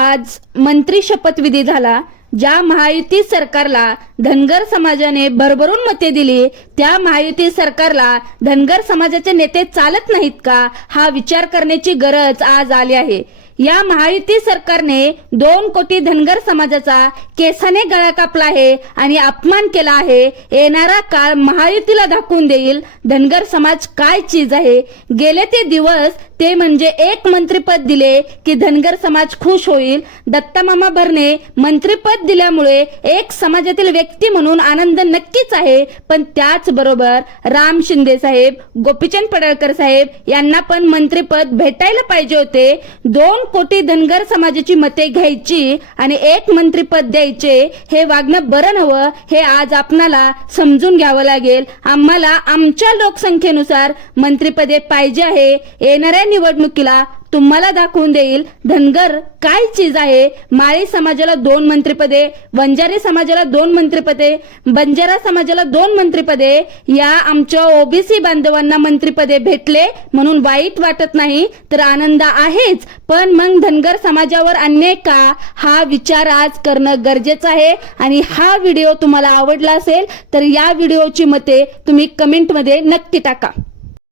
आज मंत्री शपथविधी झाला. ज्या महायुती सरकारला धनगर समाजाने भरभरून मते दिली त्या महायुती सरकारला धनगर समाजाचे नेते चालत नाहीत का हा विचार करण्याची गरज आज आली आहे. या महायुती सरकारने दोन कोटी धनगर समाजाचा केसाने गळा कापला आहे आणि अपमान केला आहे. येणारा काळ महायुतीला दाखवून देईल. धनगर समाज काय चीज आहे? गेले ते दिवस ते म्हणजे एक मंत्रीपद दिले की धनगर समाज खुश होईल. दत्तामामा भरणे मंत्रीपद दिल्यामुळे एक समाजातील व्यक्ती म्हणून आनंद नक्कीच आहे. पण त्याचबरोबर राम शिंदे साहेब गोपीचंद पडळकर साहेब यांना पण मंत्रीपद भेटायला पाहिजे होते. दोन कोटी धनगर समाजाची मते घ्यायची आणि एक मंत्रीपद द्यायचे हे वागणं बरं नवं हे आज आपणाला समजून घ्यावं लागेल. आम्हाला आमच्या लोकसंख्येनुसार मंत्रीपदे पाहिजे आहे. येणाऱ्या निवडणुकीला तुम्हाला दाखवून देईल धनगर काय चीज आहे? माळी समाजाला दोन मंत्रिपदे वंजारी समाजाला दोन मंत्रिपदे बंजारा समाजाला दोन मंत्रिपदे या आमच्या ओबीसी बांधवांना मंत्रिपदे भेटले म्हणून वाईट वाटत नाही तर आनंद आहेच. पण मग धनगर समाजावर अन्याय का? हा विचार आज करणं गरजेचं आहे. आणि हा व्हिडिओ तुम्हाला आवडला असेल तर या व्हिडिओची मते तुम्ही कमेंटमध्ये नक्की टाका.